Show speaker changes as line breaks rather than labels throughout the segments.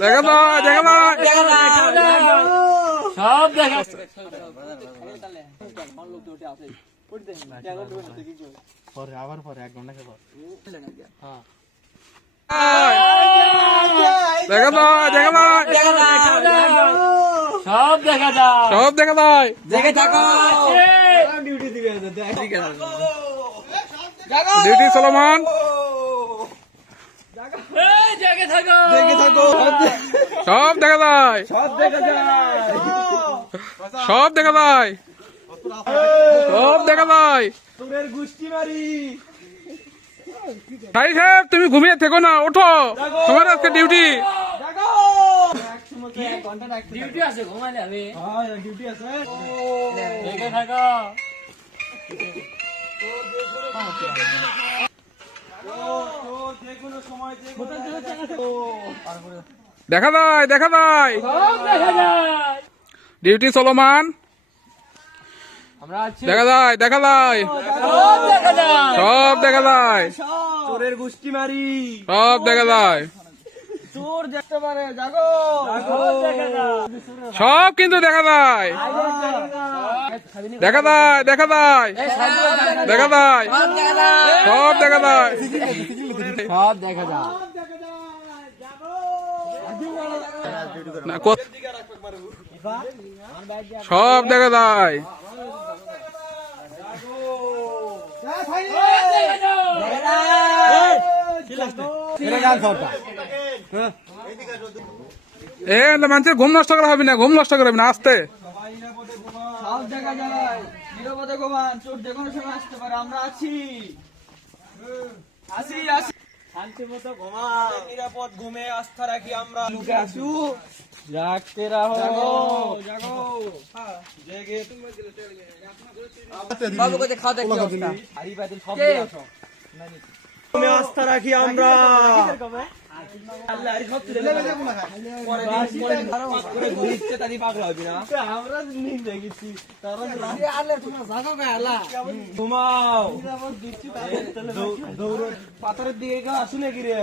দেখা যায় দেখা যায়
সব দেখা
পরে আবার পরে এক ঘণ্টা পর।
দেখা যায় দেখা যায়
সব দেখা যায়
সব দেখা যায়।
দেখে থাকো।
ডিউটি দিবে
ডিউটি
জেগে থাকো।
দেখে থাকো
সব দেখা যায়।
সব দেখা যায়।
সব দেখা যায়। সব দেখা যায়।
গুষ্টি মারি
ভাই সাহেব তুমি ঘুমিয়ে থেকো না ওঠো। তোমার আজকে ডিউটি।
ডিউটি আছে ঘুমালে হবে
হ্যাঁ ডিউটি আছে।
জেগে থাকো
দেখা যায় দেখা যায় ডিউটি চলমান দেখা যায় দেখা যায়
সব দেখা যায়
সব দেখা
গুষ্টি মারি।
সব দেখা যায়
চোর দেখতে পারে জাগো।
সব দেখা যায়
সব কিন্তু দেখা যায় দেখা যায় দেখা যায় দেখা যায় সব দেখা যায়
সব দেখা যায়
সব দেখা যায়। এ মানুষের ঘুম নষ্ট করা হবে না ঘুম নষ্ট করা হবে না আসতে।
চোর যে কোনো সময় আসতে পারে। আমরা আছি। আসি আসি।
শান্তি ঘুমা নিরাপদ ঘুমে আস্থা রাখি আমরা।
লুকে আসু।
জাগতে রাহো।
জাগো
জেগে।
বাবু কোথায় খাওয়া দেখি অবস্থা।
হারি বাতিল সব দিয়ে আসো। ঘুমে আস্থা রাখি আমরা। পাথরের দিকে কেউ আসু নাকি রে?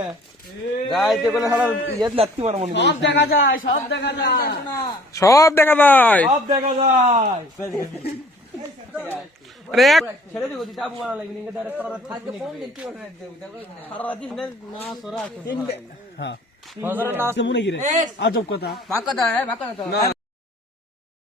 যাইতে বলে সারা ইয়ে লাত্তি মারা মনে
সব দেখা যায়। সব দেখা যায়।
সব দেখা যায়।
সব দেখা যায়। হ্যাঁ। রে
এ
আজব কথা।
ভাগ কথা হ্যাঁ ভাগ কথা